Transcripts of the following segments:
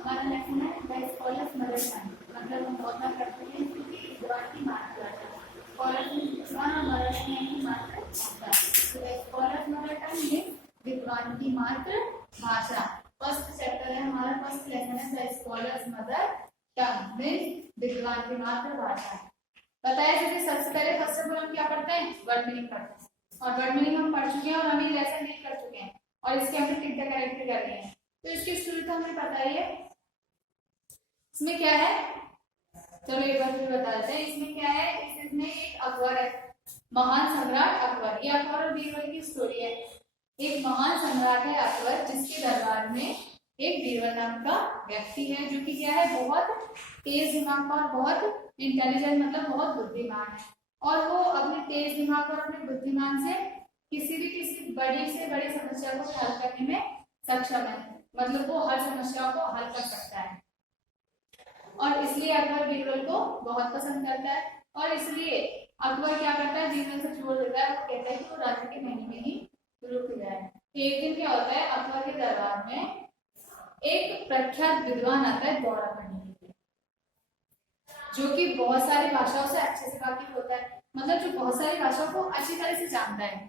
हमारा लेसन है the scholars mother tongue, मतलब हम बहुत बार करते हैं क्योंकि विद्वान की मातृभाषा, स्कॉलर्स विद्वान और मदर टंग की मातृभाषा। तो स्कॉलर्स मदर टंग में विद्वान की मातृभाषा फर्स्ट चैप्टर है हमारा, फर्स्ट लेसन है द स्कॉलर्स मदर टंग में विद्वान की मातृभाषा। बताया जैसे सबसे पहले फर्स्ट ऑफ ऑल हम क्या पढ़ते हैं, वर्ड मीनिंग पढ़ते हैं, और वर्ड मीनिंग हम पढ़ चुके हैं और हम ये लेसन रीड कर चुके हैं और इसके हमने टिक द करेक्ट कर लिए हैं। तो इसकी स्टोरी तो हमें पता ही है, इसमें क्या है, चलो एक बार फिर बता देते हैं। इसमें क्या है, इसमें एक अकबर है, महान सम्राट अकबर। ये अकबर और बीरबल की स्टोरी है। एक महान सम्राट है अकबर, जिसके दरबार में एक बीरबल नाम का व्यक्ति है, जो कि क्या है, बहुत तेज दिमाग का और बहुत इंटेलिजेंट, मतलब बहुत बुद्धिमान है। और वो अपने तेज दिमाग और अपने बुद्धिमान से किसी बड़ी से बड़ी समस्या को हल करने में सक्षम है, मतलब वो हर समस्या को हल कर सकता है। और इसलिए अकबर बीरबल को बहुत पसंद करता है, और इसलिए अकबर क्या करता है, बीरबल से छोड़ देता है। वो कहता है कि वो राजा के महल में ही रुक जाए। एक दिन क्या होता है, अकबर के दरबार में एक प्रख्यात विद्वान आता है दौरा करने के लिए, जो कि बहुत सारी भाषाओं से अच्छे से वाकिफ होता है, मतलब जो बहुत सारी भाषाओं को अच्छी तरह से जानता है।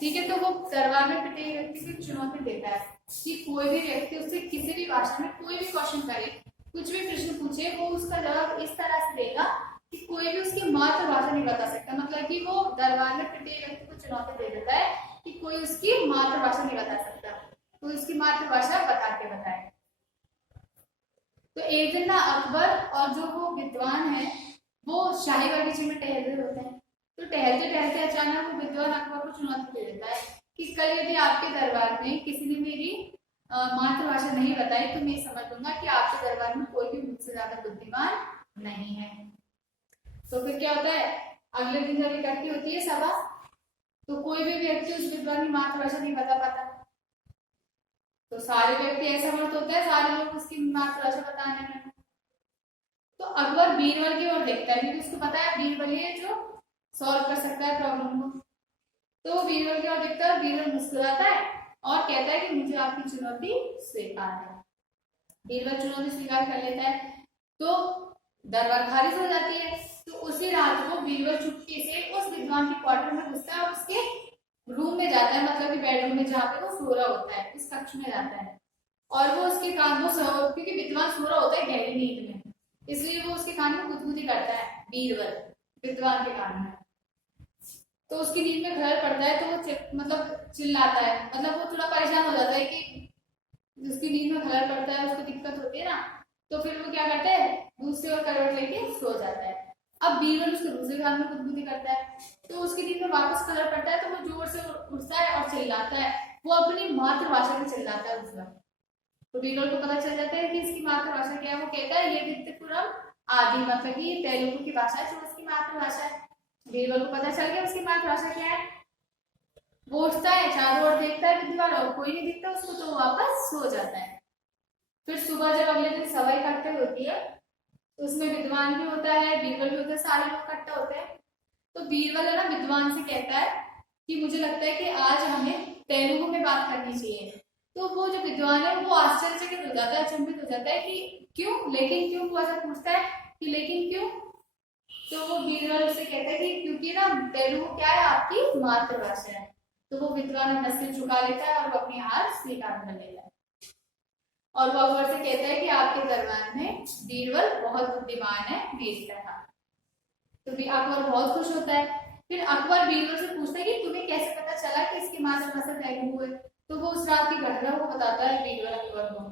ठीक है, तो वो दरबार में पिटे व्यक्ति को चुनौती देता है कि कोई भी व्यक्ति उससे किसी भी भाषा में कोई भी क्वेश्चन करे, कुछ भी प्रश्न पूछे, वो उसका जवाब इस तरह से देगा कि कोई भी उसकी मातृभाषा नहीं बता सकता। मतलब कि वो दरबार में पिटे व्यक्ति को चुनौती दे देता है कि कोई उसकी मातृभाषा नहीं बता सकता, कोई उसकी मातृभाषा बता के बताए। तो एक दिन ना अकबर और जो वो विद्वान है वो शाही बगीचे में टहल रहे होते हैं। तो टहलते टहलते अचानक वो विद्वान अकबर को चुनौती दे देता है कि कल यदि आपके दरबार में किसी ने मेरी मातृभाषा नहीं बताई तो मैं समझ लूंगा कि आपके दरबार में कोई भी मुझसे ज्यादा बुद्धिमान नहीं है। तो फिर क्या होता है, अगले दिन जब इकट्ठी होती है सभा, तो कोई भी व्यक्ति उस विद्वान की मातृभाषा नहीं बता पाता। तो सारे व्यक्ति ऐसा मत होता है, सारे लोग उसकी मातृभाषा बताने में। तो अकबर बीरबल की ओर देखता है क्योंकि उसको पता है बीरबल ही जो सॉल्व कर सकता है प्रॉब्लम को। तो वो बीरबल की ओर देखता है, बीरबल मुस्कुराता है और कहता है कि मुझे आपकी चुनौती स्वीकार है। बीरबल चुनौती स्वीकार कर लेता है, तो दरबार खारिज हो जाती है। तो उसी रात को बीरबल चुपके से उस विद्वान के क्वार्टर में घुसता है और उसके रूम में जाता है, मतलब कि बेडरूम में जहाँ पे वो सो रहा होता है, उस कक्ष में जाता है। और वो उसके कान को क्योंकि विद्वान सो रहा होता है गहरी नींद में, इसलिए वो उसके कान में गुदगुदी करता है बीरबल विद्वान के कान में। तो उसकी नींद में खलल पड़ता है, तो वो मतलब चिल्लाता है, मतलब वो थोड़ा परेशान हो जाता है कि उसकी नींद में खलल पड़ता है, उसको दिक्कत होती है ना। तो फिर वो क्या करता है, दूसरी ओर करवट लेके सो जाता है। अब बीरबल उसके दूसरे कान में गुदगुदी करता है, तो उसकी नींद में वापस खलल पड़ता है, तो वो जोर से उठता है और चिल्लाता है। वो अपनी मातृभाषा में चिल्लाता है उस वक्त। तो बीरबल को पता चल जाता है कि इसकी मातृभाषा क्या है। वो कहता है ये वित्तपुरम आदि, मतलब कि तेलुगु की भाषा है जो उसकी मातृभाषा है। बीरबल को पता चल गया उसकी मातृभाषा क्या है। वो उठता है, चारों ओर देखता है विद्वान और कोई नहीं दिखता उसको, तो वापस सो जाता है। फिर सुबह जब अगले दिन सभा इकट्ठे होती है, तो उसमें विद्वान भी होता है, बीरबल भी होता है, सारे लोग इकट्ठा होते हैं। तो बीरबल है ना विद्वान से कहता है कि मुझे लगता है कि आज हमें तेलुगु में बात करनी चाहिए। तो वो जो विद्वान है वो आश्चर्यचकित हो जाता है, अचंभित हो जाता है कि क्यों, लेकिन क्यों, वो ऐसा पूछता है कि लेकिन क्यों। तो वो बीरबल उससे कहता है कि क्योंकि ना तेलुगु क्या है, आपकी मातृभाषा है। तो वो विद्वान अपना सिर झुका लेता है और वो अपनी हार स्वीकार कर लेता है। और वो अकबर से कहता है कि आपके दरबार में बीरबल बहुत बुद्धिमान है, वीर था। तो अकबर बहुत खुश होता है। फिर अकबर बीरबल से पूछता है कि तुम्हें कैसे पता चला कि इसकी मातृभाषा तेलुगु है। तो वो उस रात की घटना को बताता है बीरबल अकबर को।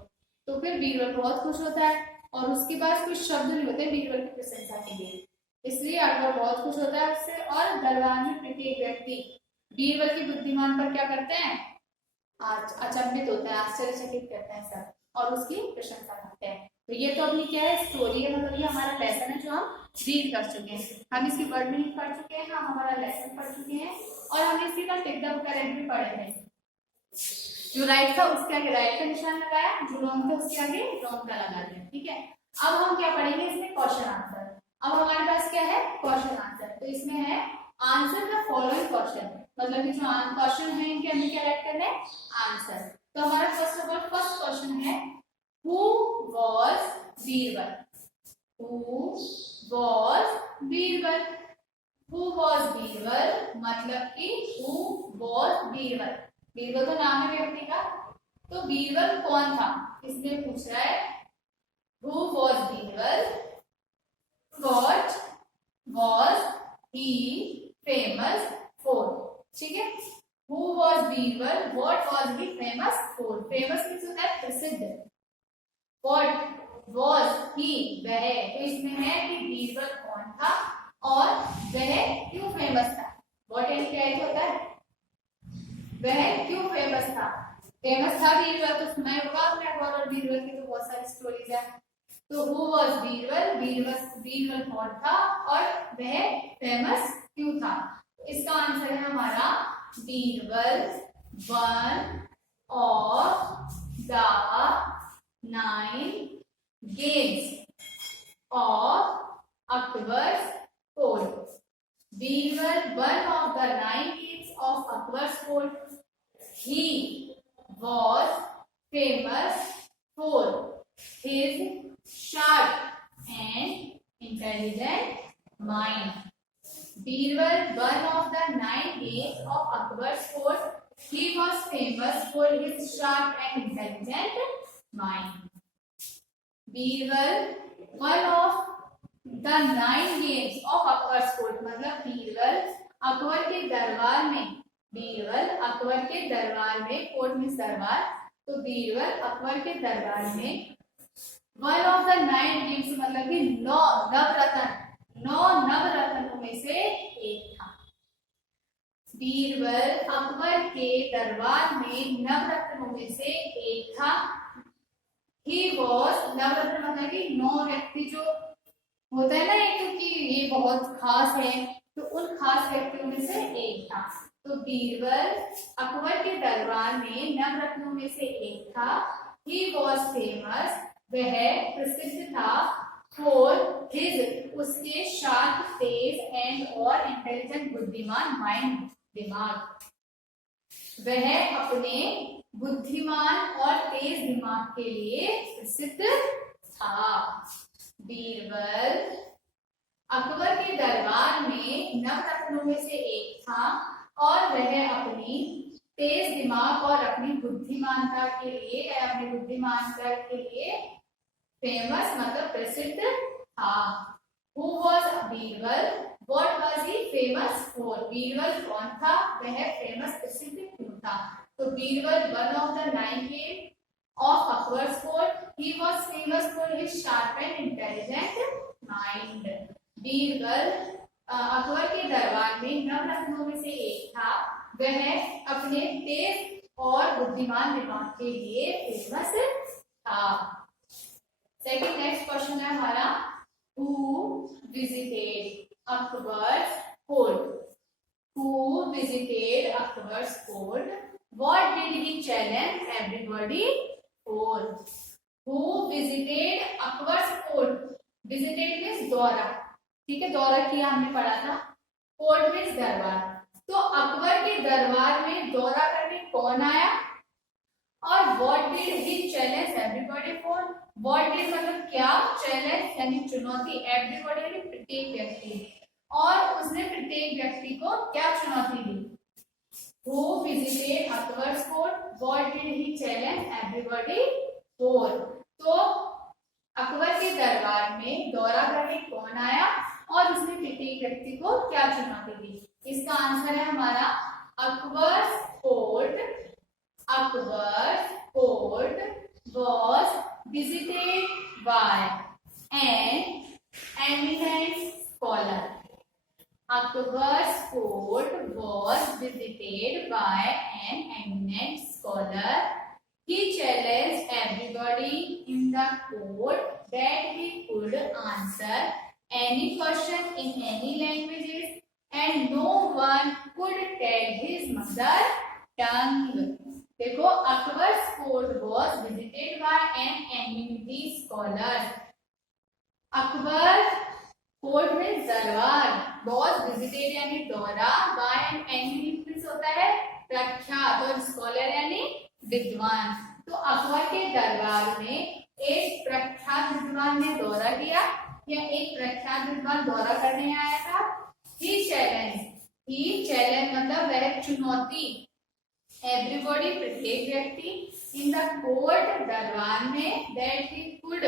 तो फिर बीरबल बहुत खुश होता है और उसके पास कुछ शब्द नहीं होते बीरबल की प्रशंसा के लिए, इसलिए अकबर बहुत खुश होता है उससे। और दरबार में प्रत्येक व्यक्ति बीरबल की बुद्धिमान पर क्या करते हैं, अचंभित होते हैं, आश्चर्यचकित करते हैं सब, और उसकी प्रशंसा करते हैं। तो ये तो अपनी क्या है, स्टोरी है, मतलब ये हमारा लेसन है जो हम रीड कर चुके हैं। हम इसकी वर्ड मीनिंग पढ़ चुके हैं, हम हमारा लेसन पढ़ चुके हैं, और हम इसी का टिक द करेक्ट भी पढ़े हैं। जो राइट था उसके आगे राइट का निशान लगाया, जो रॉन्ग था उसके आगे रॉन्ग का लगा दिया। ठीक है, अब हम क्या पढ़ेंगे इसमें, क्वेश्चन आंसर। अब हमारे पास क्या है, क्वेश्चन आंसर। तो इसमें है आंसर द फॉलोइंग क्वेश्चन, मतलब कि जो क्वेश्चन है इनके हमें क्या राइट करना है, आंसर। तो हमारा first of all first question है who was Birbal, who was Birbal, who was Birbal मतलब कि हु वाज बीरबल, बीरबल तो नाम है व्यक्ति का, तो बीरबल कौन था इसलिए पूछ रहा है who was Birbal, what was he famous for, ठीक है। Who was Birbal, what was he famous for, famous means होता है प्रसिद्ध, व्हाट वाज ही वह, तो इसमें है कि बीरबल कौन था और वह क्यों फेमस था, व्हाट एंड क्या होता है, वह क्यों फेमस था, फेमस था बीरबल तो सुना ही होगा आपने, अकबर और बीरबल की तो बहुत सारी स्टोरीज है। तो हु वाज बीरबल, बीरबल कौन था और वह फेमस क्यों था, इसका आंसर है हमारा Birbal one of the 9 games of Akbar's court. Birbar, one of the 9 games of Akbar's court. He was famous for his sharp and intelligent mind. Birbar, one of the 9 games of Akbar's court. He was famous for his sharp and intelligent mind. Birbal one of the 9 games of Akbar's court, मतलब बीरबल अकबर के दरबार में, बीरबल अकबर के दरबार में, court में दरबार, तो बीरबल अकबर के दरबार में वन ऑफ द 9 गेम्स मतलब कि 9 नवरत्नों में से एक था। बीरबल अकबर के दरबार में नवरत्नों में से एक था। He was, नवरत्न मतलब कि 9 व्यक्ति जो होता है ना एक, कि ये बहुत खास है, तो उन खास व्यक्तियों में से एक था। तो बीरबल अकबर के दरबार में नवरत्नों में से एक था। He was famous, वह प्रसिद्ध था, for his, उसके शार्प, तेज एंड और इंटेलिजेंट, बुद्धिमान माइंड, दिमाग, वह अपने बुद्धिमान और तेज दिमाग के लिए प्रसिद्ध था। बीरबल अकबर के दरबार में नवरत्नों में से एक था और वह अपनी तेज दिमाग और अपनी बुद्धिमानता के लिए, अपनी बुद्धिमानता के लिए फेमस मतलब प्रसिद्ध था। Who was Birbal, what was he famous for, Birbal कौन था, वह फेमस प्रसिद्ध क्यों था। तो Birbal one of the 9 games of Akbar's court, he was famous for his sharp and intelligent mind. Birbal Akbar के दरबार में नवरत्नों में से एक था, वह अपने तेज और बुद्धिमान दिमाग के लिए फेमस था। सेकंड नेक्स्ट क्वेश्चन है हमारा, who visited Akbar's court, who visited Akbar's court, what did he challenge everybody for, who visited Akbar's court, visited means दौरा, ठीक है, दौरा किया हमने पढ़ा था, कोर्ट मीन्स दरबार, तो अकबर के दरबार में दौरा करने कौन आया, और what did he challenge everybody for, what did मतलब क्या, चैलेंज यानी चुनौती, एवरीबॉडी यानी प्रत्येक व्यक्ति, और उसने प्रत्येक व्यक्ति को क्या चुनौती दी। Who visited Akbar's court, what did he challenge everybody for, तो अकबर के दरबार में दौरा करने कौन आया और उसने प्रत्येक व्यक्ति को क्या चुनौती दी। इसका आंसर है हमारा Akbar's court, Akbar's court was visited by an eminent scholar. Akbar's court was visited by an eminent scholar. He challenged everybody in the court that he could answer any question in any languages and no one could tell his mother tongue. देखो, Akbar's court was visited by an eminent scholar. Akbar court में दरबार, was visited यानी दौरा, bye an eminent होता है प्रख्यात, और scholar यानी विद्वान। तो अकबर के दरबार में एक प्रख्यात विद्वान ने दौरा किया, या एक प्रख्यात विद्वान दौरा करने आया था। ही चैलेंज मतलब वह चुनौती, एवरीबॉडी प्रत्येक व्यक्ति, इन द कोर्ट दरबार में, that he could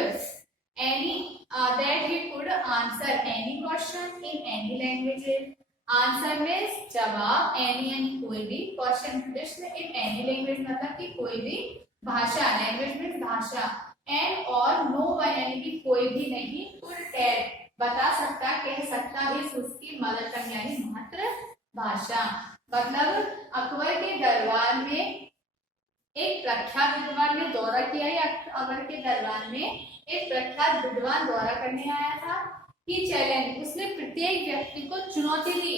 answer any question in any language. Answer में जवाब, एनी यानी कोई भी, क्वेश्चन प्रश्न, इन एनी लैंग्वेज मतलब कि कोई भी भाषा, लैंग्वेज में भाषा, एंड और नो वन यानी कि कोई भी नहीं, कुड टेल बता सकता, कह सकता इस उसकी मदर टंग यानी मातृभाषा। मतलब अकबर के दरबार में एक प्रख्यात विद्वान ने दौरा किया, या अकबर के दरबार में एक प्रख्यात विद्वान दौरा करने आया था। ही चैलेंज, उसने प्रत्येक व्यक्ति को चुनौती दी।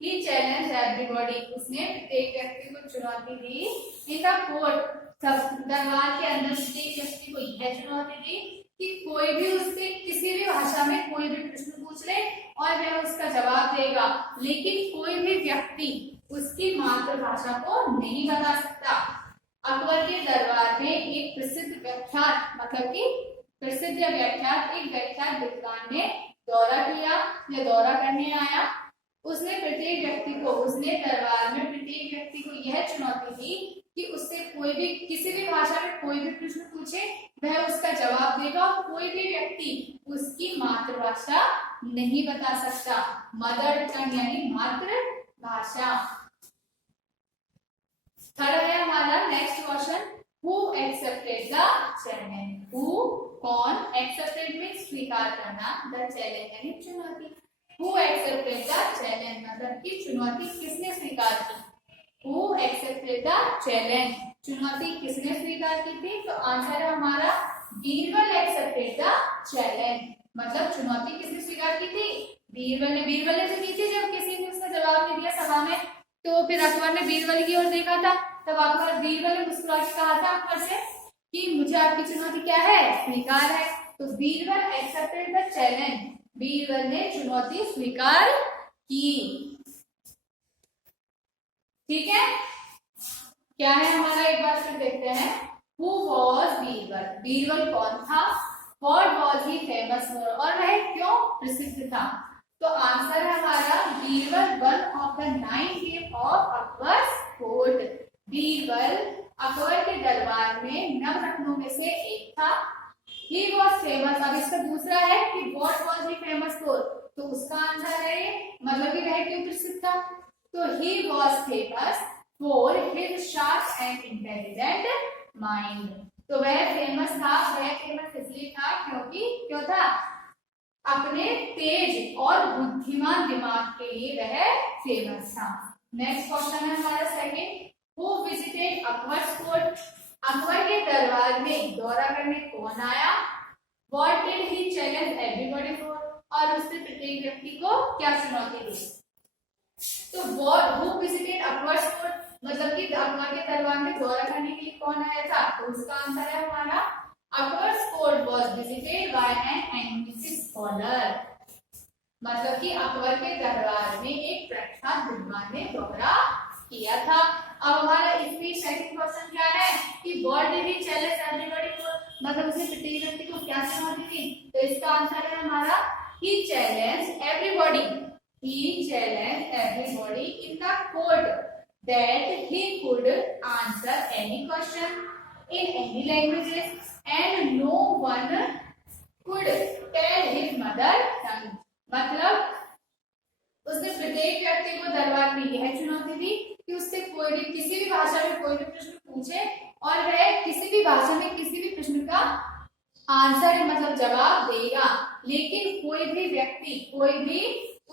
ही चैलेंज एवरीबॉडी, उसने प्रत्येक व्यक्ति को चुनौती दी। इन द कोर्ट, दरबार के अंदर प्रत्येक व्यक्ति को यह चुनौती दी कि कोई भी उससे किसी भी भाषा में कोई भी प्रश्न पूछ ले और वह उसका जवाब देगा, लेकिन कोई भी व्यक्ति उसकी मातृभाषा को नहीं बता सकता। अकबर के दरबार में एक प्रसिद्ध व्याख्यात मतलब कि प्रसिद्ध व्याख्यात, एक व्याख्यात विद्वान ने दौरा किया या दौरा करने आया। उसने प्रत्येक व्यक्ति को, उसने दरबार में प्रत्येक व्यक्ति को यह चुनौती दी कि उससे कोई भी किसी भी भाषा में कोई भी प्रश्न पूछे वह उसका जवाब देगा, और कोई भी व्यक्ति उसकी मातृभाषा नहीं बता सकता। मदर टंग यानी मातृभाषा। थर्ड है हमारा next question, who accepted the challenge. Who कौन, एक्सेप्टेड में स्वीकार करना, द चैलेंज यानी चुनौती। हु एक्सेप्टेड द चैलेंज मतलब कि चुनौती किसने स्वीकार की। हु एक्सेप्टेड द चैलेंज, चुनौती किसने स्वीकार की थी। तो आंसर है हमारा बीरबल एक्सेप्टेड द चैलेंज, मतलब चुनौती किसने स्वीकार की थी, बीरबल ने। बीरबल ने जो की थी, जब किसी ने उसका जवाब नहीं दिया सभा में, तो फिर अकबर ने बीरबल की ओर देखा था, तब अकबर बीरबल ने मुस्कुरा के कहा था अकबर से कि मुझे आपकी चुनौती क्या है, स्वीकार है। तो Birbal accepted the challenge, Birbal ने चुनौती स्वीकार की। ठीक है, क्या है हमारा, एक बार फिर देखते हैं। हु वॉज बीरबल, बीरबल कौन था। What was he famous for, और वह क्यों प्रसिद्ध था। तो आंसर है हमारा Birbal one of the 9 game of Akbar's court. Birbal Akbar के दरबार में नवरत्नों में से एक था। ही वॉज फेमस, अब इसका दूसरा है कि what was he famous for, तो उसका आंसर है मतलब कि वह क्यों प्रसिद्ध था। तो he was famous for his sharp and intelligent mind. तो वह फेमस था, वह फेमस इसलिए था क्योंकि क्यों था, अपने तेज और बुद्धिमान दिमाग के लिए वह फेमस था। नेक्स्ट क्वेश्चन है हमारा second, who visited Akbar's court. Akbar के दरबार में दौरा करने कौन आया। What did he challenge everybody for, और उसने प्रत्येक व्यक्ति को क्या चुनौती दी। तो हु विजिटेड अकबर्स कोर्ट मतलब कि अकबर के दरबार में दौरा करने के लिए कौन आया था, तो उसका आंसर है हमारा Akbar's court was visited by an eminent scholar, मतलब कि अकबर के दरबार में एक प्रख्यात विद्वान ने दौरा किया था। अब हमारा इसमें सेकंड क्वेश्चन क्या है कि what did he challenge everybody for, मतलब उसने प्रत्येक व्यक्ति को क्या चुनौती दी। तो इसका आंसर है हमारा he challenge everybody, he challenge everybody in the court that he could answer any question in any languages and no one could tell his mother tongue। मतलब उसने प्रत्येक व्यक्ति को दरबार में यह चुनौती दी कि उससे कोई भी किसी भी भाषा में कोई भी प्रश्न पूछे और वह किसी भी भाषा में किसी भी प्रश्न का आंसर मतलब जवाब देगा, लेकिन कोई भी व्यक्ति कोई भी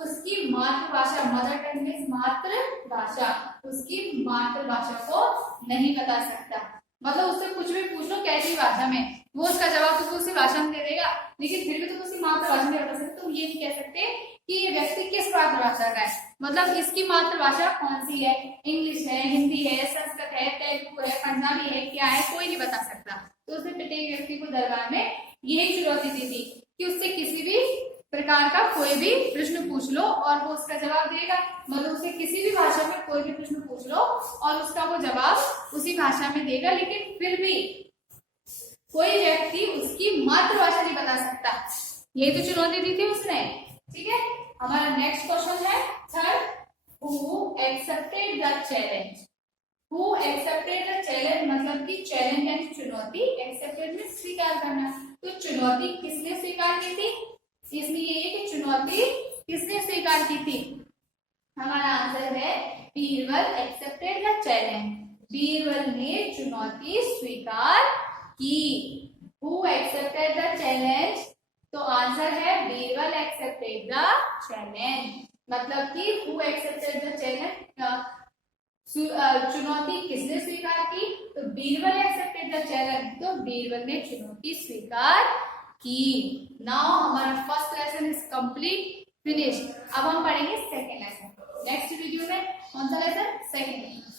उसकी मातृभाषा मदर टंग में मातृभाषा उसकी मातृभाषा को नहीं बता सकता। मतलब उससे कुछ भी पूछ लो कैसी भाषा में, वो उसका जवाब तुमको उसी भाषा में दे देगा, लेकिन फिर भी तुम उसकी मातृभाषा में बता सकते। तुम ये नहीं कह सकते कि ये व्यक्ति किस मातृभाषा का है, मतलब इसकी मातृभाषा कौन सी है, इंग्लिश है, हिंदी है, संस्कृत है, तेलुगु है, पंजाबी है, क्या है, कोई नहीं बता सकता। तो उसने प्रत्येक व्यक्ति को दरबार में यही चुनौती दी थी कि उससे किसी भी प्रकार का कोई भी प्रश्न पूछ लो और वो उसका जवाब देगा। मतलब उसे किसी भी भाषा में कोई भी प्रश्न पूछ लो और उसका वो जवाब उसी भाषा में देगा, लेकिन फिर भी कोई व्यक्ति उसकी मातृभाषा नहीं बता सकता। ये तो चुनौती दी थी उसने। ठीक है, हमारा नेक्स्ट क्वेश्चन है third, who accepted the challenge. Who accepted the challenge मतलब कि चैलेंज यानी चुनौती, एक्सेप्टेड में स्वीकार करना। तो चुनौती किसने स्वीकार की थी? इसमें ये है कि चुनौती किसने स्वीकार की थी? हमारा आंसर है Birbal accepted the challenge. Birbal ने चुनौती स्वीकार की। हु एक्सेप्टेड द चैलेंज, तो आंसर है बीरबल एक्सेप्टेड द चैलेंज। मतलब कि हु एक्सेप्टेड द चैलेंज, चुनौती किसने स्वीकार की? तो बीरबल एक्सेप्टेड द चैलेंज, तो बीरबल ने चुनौती स्वीकार की। नाउ हमारा first lesson is complete, finish. अब हम पढ़ेंगे सेकेंड लेसन नेक्स्ट वीडियो में। कौन सा लेसन? सेकेंड।